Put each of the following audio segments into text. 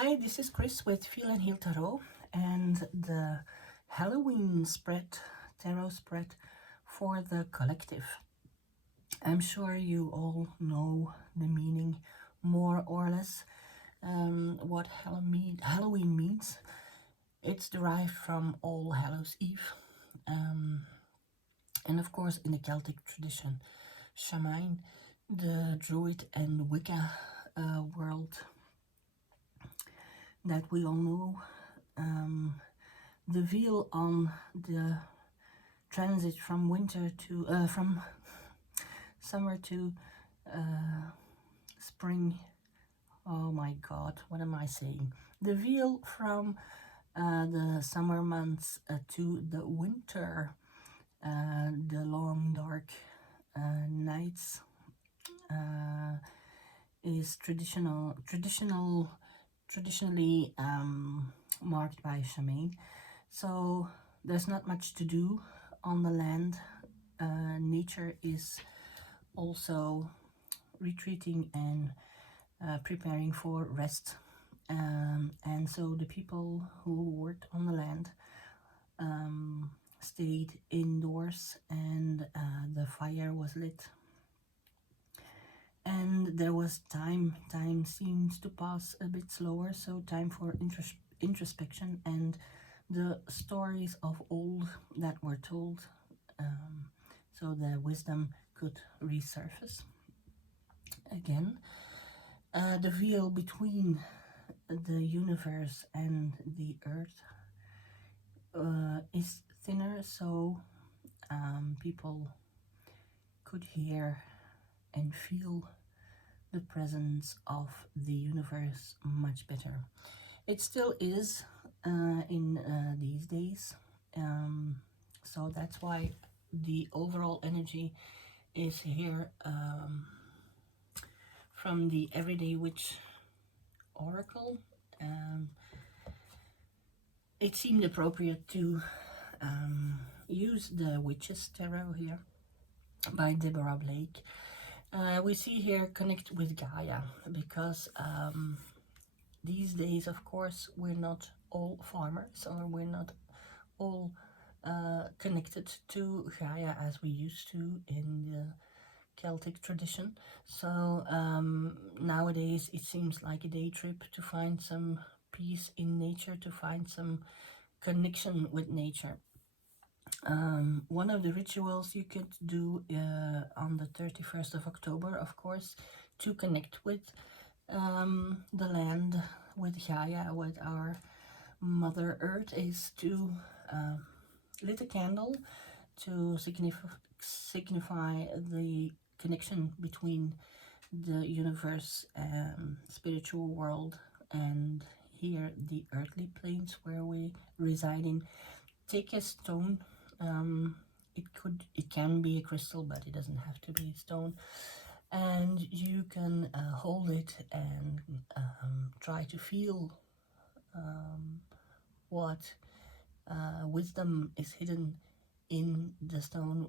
Hi, this is Chris with Feel and Heal Tarot and the Halloween tarot spread for the collective. I'm sure you all know the meaning more or less, what Halloween means. It's derived from All Hallows Eve, and of course in the Celtic tradition, shaman, the Druid and Wicca world that we all know. The veil on the transit from winter to from summer to spring. Oh my god, what am I saying? The veil from the summer months to the winter, the long dark nights, is traditionally marked by shaman. So there's not much to do on the land. Nature is also retreating and preparing for rest. And so the people who worked on the land stayed indoors, and the fire was lit. And there was time seems to pass a bit slower, so time for introspection and the stories of old that were told, so the wisdom could resurface again. The veil between the universe and the earth is thinner, so people could hear and feel the presence of the universe much better. It still is in these days, so that's why the overall energy is here from the Everyday Witch Oracle. It seemed appropriate to use the Witches Tarot here by Deborah Blake. We see here connect with Gaia, because these days, of course, we're not all farmers, or we're not all connected to Gaia as we used to in the Celtic tradition. So nowadays it seems like a day trip to find some peace in nature, to find some connection with nature. One of the rituals you could do on the 31st of October, of course, to connect with the land, with Gaia, with our Mother Earth, is to lit a candle to signify the connection between the universe, spiritual world, and here the earthly planes where we reside in. Take a stone. It can be a crystal, but it doesn't have to be a stone, and you can hold it and try to feel what wisdom is hidden in the stone.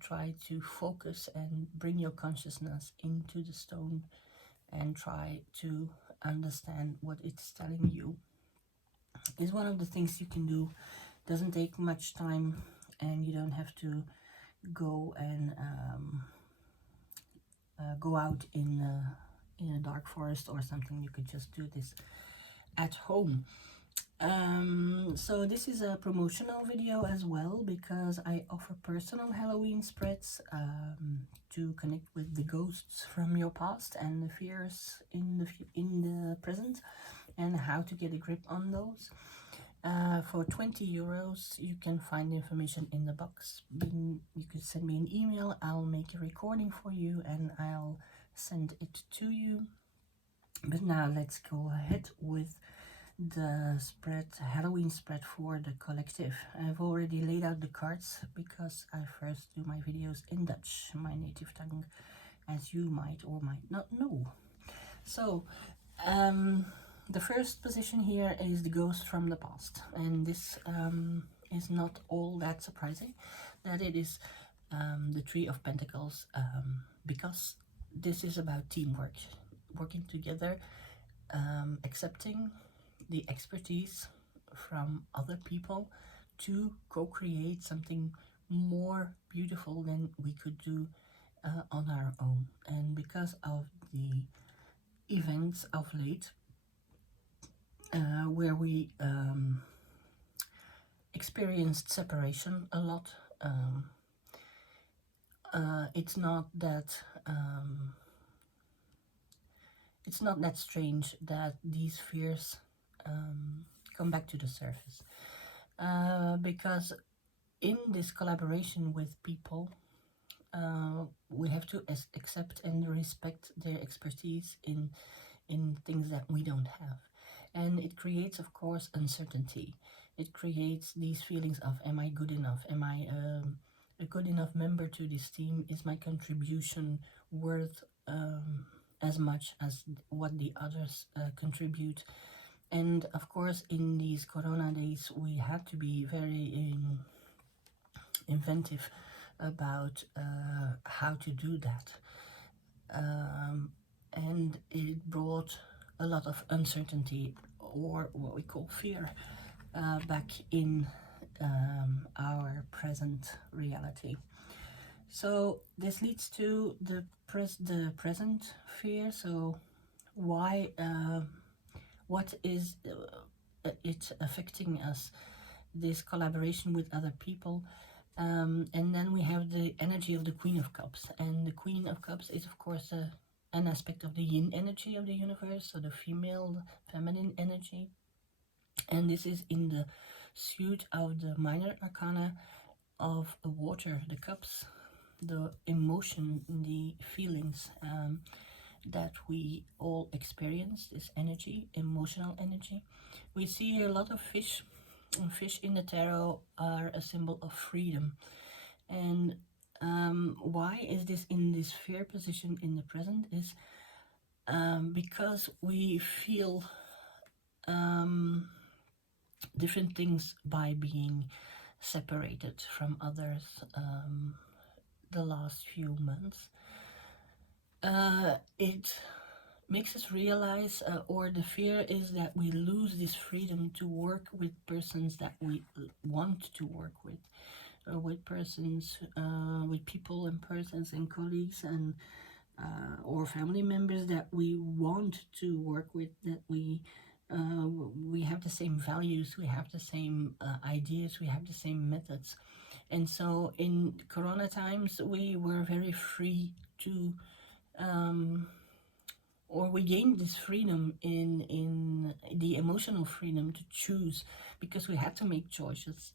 Try to focus and bring your consciousness into the stone and try to understand what it's telling you. Is one of the things you can do. Doesn't take much time, and you don't have to go and go out in a dark forest or something. You could just do this at home. So this is a promotional video as well, because I offer personal Halloween spreads to connect with the ghosts from your past and the fears in the present, and how to get a grip on those. For 20 euros, you can find the information in the box. You could send me an email, I'll make a recording for you and I'll send it to you. But now let's go ahead with the spread, Halloween spread for the collective. I've already laid out the cards because I first do my videos in Dutch, my native tongue, as you might or might not know. So the first position here is the ghost from the past, and this is not all that surprising that it is the Three of Pentacles, because this is about teamwork, working together accepting the expertise from other people to co-create something more beautiful than we could do on our own. And because of the events of late, where we experienced separation a lot, it's not that strange that these fears come back to the surface, because in this collaboration with people, we have to accept and respect their expertise in things that we don't have. And it creates, of course, uncertainty. It creates these feelings of, am I good enough? Am I a good enough member to this team? Is my contribution worth as much as what the others contribute? And of course, in these Corona days, we had to be very inventive about how to do that. And it brought a lot of uncertainty, or what we call fear, back in our present reality. So this leads to the present fear. So why, what is it affecting us, this collaboration with other people? And then we have the energy of the Queen of Cups, and the Queen of Cups is, of course, an aspect of the yin energy of the universe, so the female, feminine energy. And this is in the suit of the minor arcana of the water, the cups, the emotion, the feelings that we all experience, this energy, emotional energy. We see a lot of fish, and fish in the tarot are a symbol of freedom. And why is this in this fear position in the present is because we feel different things by being separated from others the last few months. It makes us realize, or the fear is that we lose this freedom to work with persons that we want to work with persons, with people and persons and colleagues and or family members that we want to work with, that we have the same values, we have the same ideas, we have the same methods. And so in Corona times, we were very free to or we gained this freedom in the emotional freedom to choose, because we had to make choices.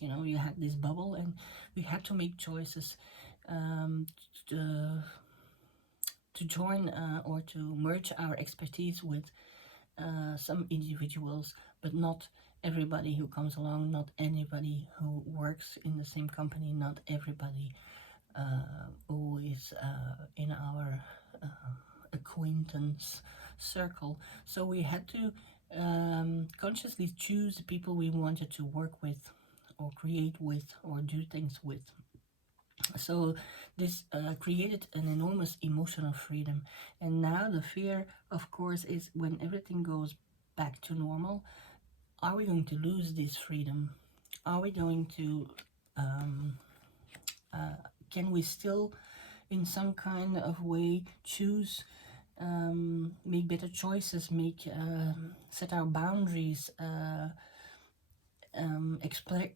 You know, you had this bubble and we had to make choices to join or to merge our expertise with some individuals, but not everybody who comes along, not anybody who works in the same company, not everybody who is in our acquaintance circle. So we had to consciously choose the people we wanted to work with or create with or do things with. So this created an enormous emotional freedom. And now the fear, of course, is when everything goes back to normal, are we going to lose this freedom? Are we going to can we still in some kind of way choose, make better choices, make set our boundaries,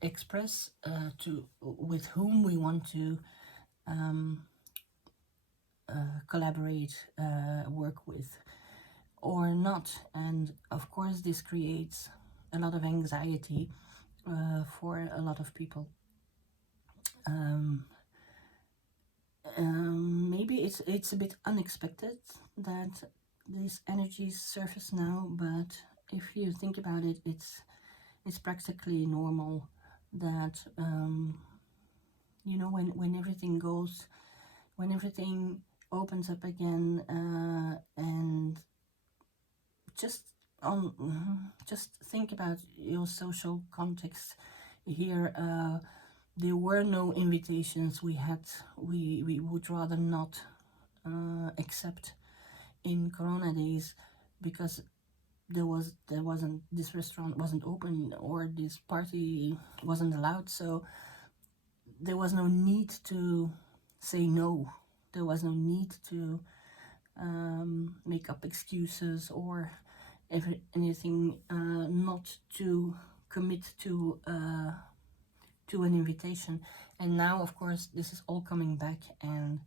express to with whom we want to collaborate, work with, or not? And of course this creates a lot of anxiety for a lot of people. Maybe it's a bit unexpected that these energies surface now, but if you think about it, it's practically normal that you know, when everything goes, when everything opens up again, and just think about your social context here. There were no invitations. We would rather not accept in Corona days because this restaurant wasn't open, or this party wasn't allowed, so there was no need to say no. There was no need to make up excuses or anything, not to commit to an invitation. And now, of course, this is all coming back, and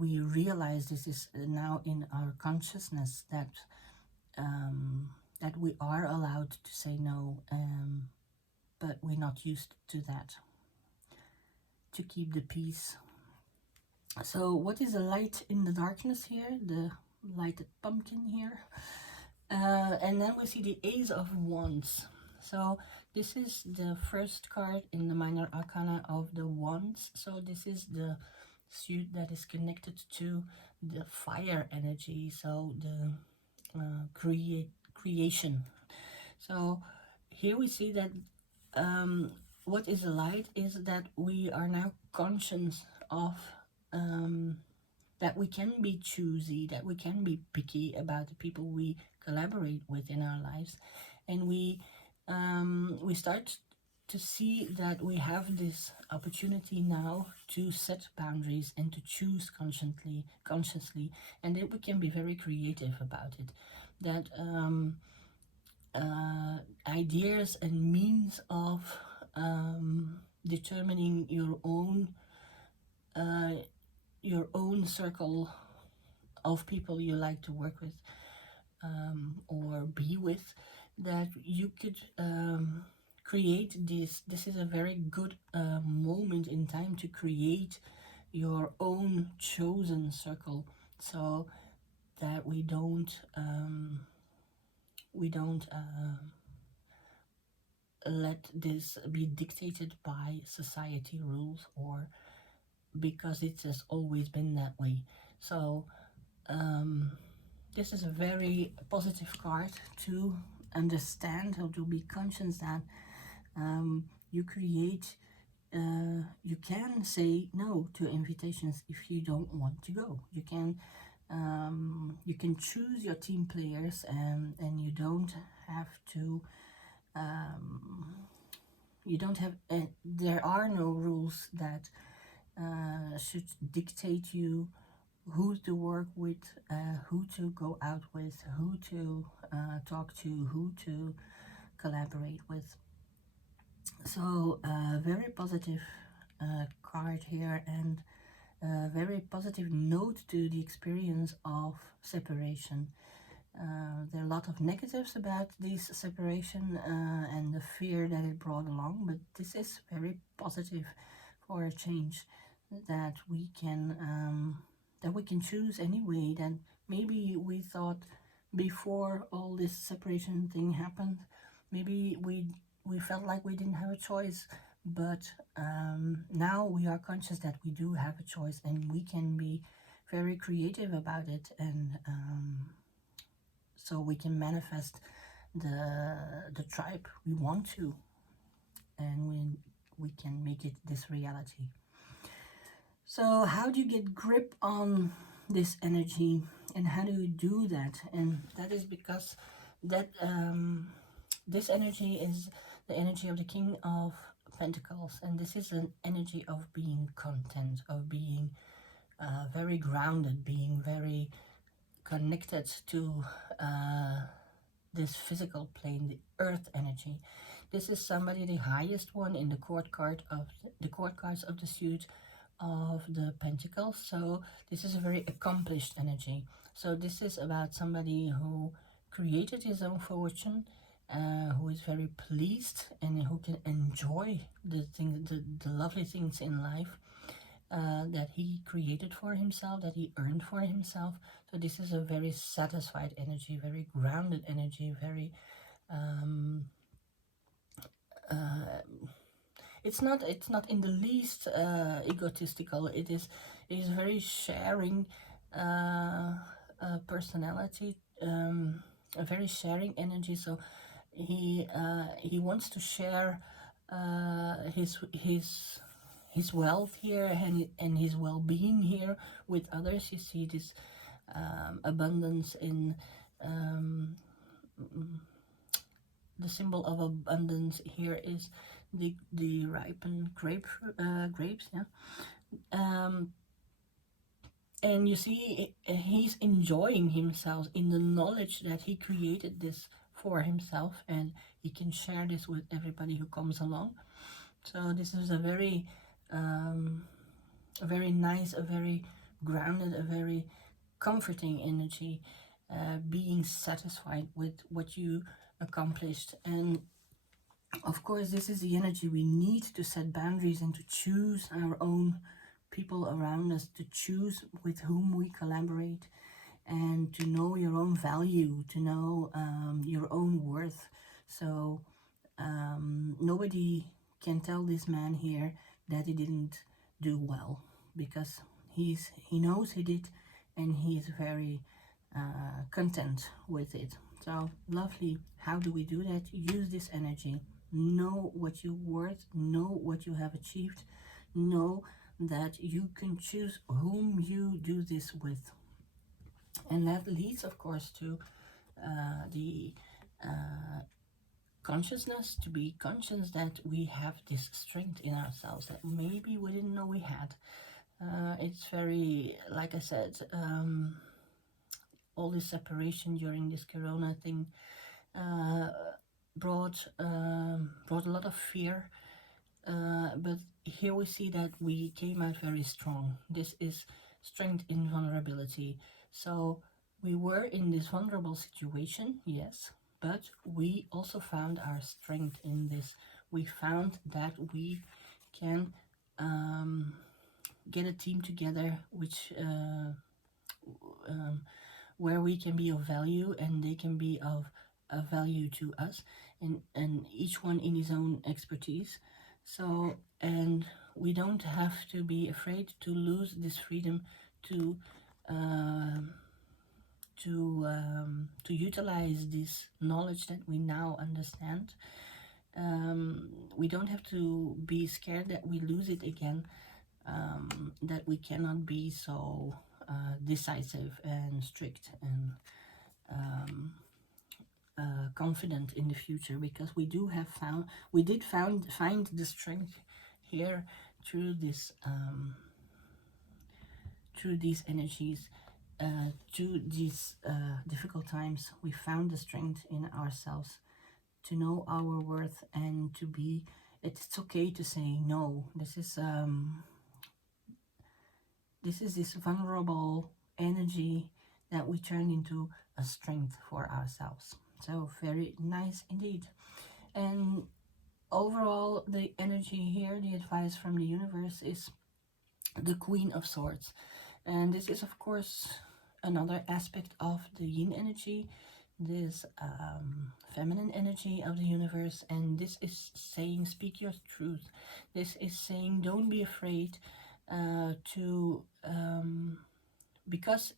we realize this is now in our consciousness, that that we are allowed to say no, but we're not used to that, to keep the peace. So what is the light in the darkness here? The lighted pumpkin here. And then we see the Ace of Wands. So this is the first card in the minor arcana of the Wands. So this is the suit that is connected to the fire energy, so the creation. So here we see that what is a light is that we are now conscious of that we can be choosy, that we can be picky about the people we collaborate with in our lives, and we start to see that we have this opportunity now to set boundaries and to choose consciously, and that we can be very creative about it. That ideas and means of determining your own circle of people you like to work with or be with, that you could create this. This is a very good moment in time to create your own chosen circle, so that we don't let this be dictated by society rules, or because it has always been that way. So this is a very positive card to understand, or to be conscious that you can say no to invitations if you don't want to go. You can choose your team players, and you don't have to there are no rules that should dictate you who to work with, who to go out with, who to talk to, who to collaborate with. So very positive card here, and a very positive note to the experience of separation. There are a lot of negatives about this separation and the fear that it brought along, but this is very positive for a change, that we can choose anyway. That maybe we thought before all this separation thing happened, maybe we felt like we didn't have a choice, but now we are conscious that we do have a choice, and we can be very creative about it, and so we can manifest the tribe we want to, and we can make it this reality. So how do you get grip on this energy, and how do you do that? And that is because that this energy is the energy of the King of Pentacles, and this is an energy of being content, of being very grounded, being very connected to this physical plane, the earth energy. This is somebody, the highest one in the court cards of the suit of the Pentacles. So this is a very accomplished energy. So this is about somebody who created his own fortune, who is very pleased, and who can enjoy the lovely things in life that he created for himself, that he earned for himself. So this is a very satisfied energy, very grounded energy, very it's not in the least egotistical. It is very sharing personality, a very sharing energy. So he wants to share his wealth here, and his well-being here with others. You see this abundance in um, the symbol of abundance here is the ripened grapes, yeah. um, and you see he's enjoying himself in the knowledge that he created this for himself, and he can share this with everybody who comes along. So this is a very nice, a very grounded, a very comforting energy, being satisfied with what you accomplished. And of course, this is the energy we need to set boundaries and to choose our own people around us, to choose with whom we collaborate, and to know your own value, to know your own worth. So nobody can tell this man here that he didn't do well, because he knows he did, and he is very content with it. So lovely. How do we do that? Use this energy. Know what you're worth. Know what you have achieved. Know that you can choose whom you do this with. And that leads, of course, to the consciousness, to be conscious that we have this strength in ourselves that maybe we didn't know we had. It's very, like I said, all this separation during this corona thing brought a lot of fear, but here we see that we came out very strong. This is strength in vulnerability. So we were in this vulnerable situation, yes, but we also found our strength in this. We found that we can get a team together which where we can be of value and they can be of value to us, and each one in his own expertise. So, and we don't have to be afraid to lose this freedom to utilize this knowledge that we now understand. We don't have to be scared that we lose it again, that we cannot be so decisive and strict and confident in the future, because we did find the strength here through this through these energies, through these difficult times. We found the strength in ourselves to know our worth and to be. It's okay to say no. This is this vulnerable energy that we turn into a strength for ourselves. So very nice indeed. And overall, the energy here, the advice from the universe is the Queen of Swords. And this is, of course, another aspect of the yin energy, this feminine energy of the universe. And this is saying, speak your truth. This is saying, don't be afraid to because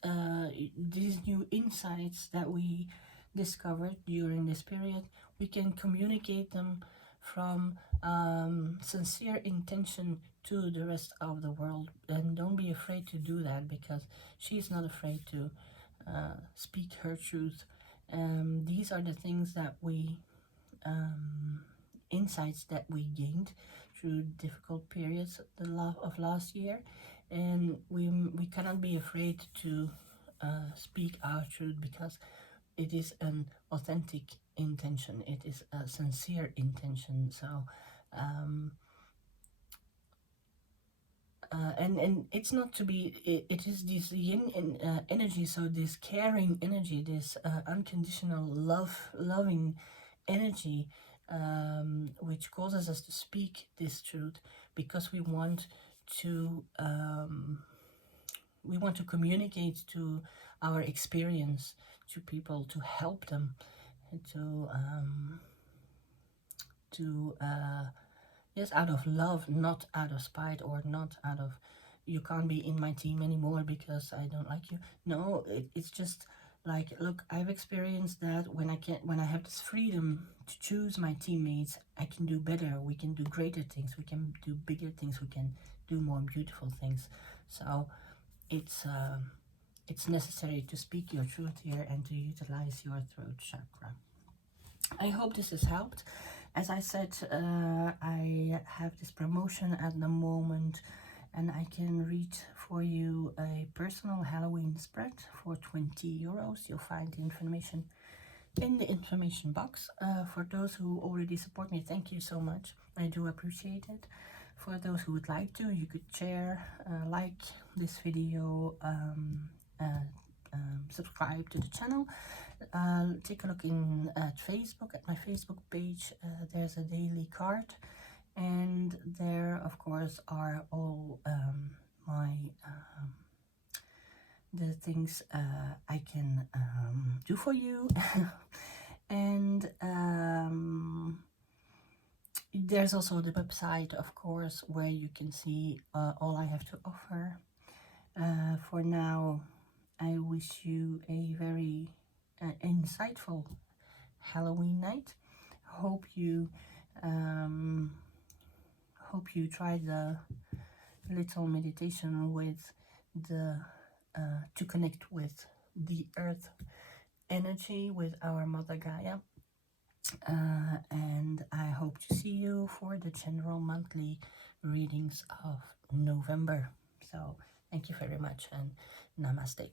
these new insights that we discovered during this period, we can communicate them from sincere intention to the rest of the world. And don't be afraid to do that, because she's not afraid to speak her truth. These are the things that we insights that we gained through difficult periods of last year, and we cannot be afraid to speak our truth, because it is an authentic intention, it is a sincere intention. So and it's not to be, it is this yin energy, so this caring energy, this unconditional loving energy, which causes us to speak this truth, because we want to communicate to our experience to people, to help them, to yes, out of love, not out of spite, or not out of, you can't be in my team anymore because I don't like you. No, it's just like, look, I've experienced that when I have this freedom to choose my teammates, I can do better, we can do greater things, we can do bigger things, we can do more beautiful things. So it's it's necessary to speak your truth here and to utilize your throat chakra. I hope this has helped. As I said, I have this promotion at the moment, and I can read for you a personal Halloween spread for 20 euros. You'll find the information in the information box. For those who already support me, thank you so much. I do appreciate it. For those who would like to, you could share, like this video, subscribe to the channel. Take a look at Facebook, at my Facebook page. There's a daily card, and there of course are all my the things I can do for you. And there's also the website, of course, where you can see all I have to offer. For now, I wish you a very insightful Halloween night. Hope you try the little meditation with the to connect with the earth energy, with our Mother Gaia. And I hope to see you for the general monthly readings of November. So thank you very much, and namaste.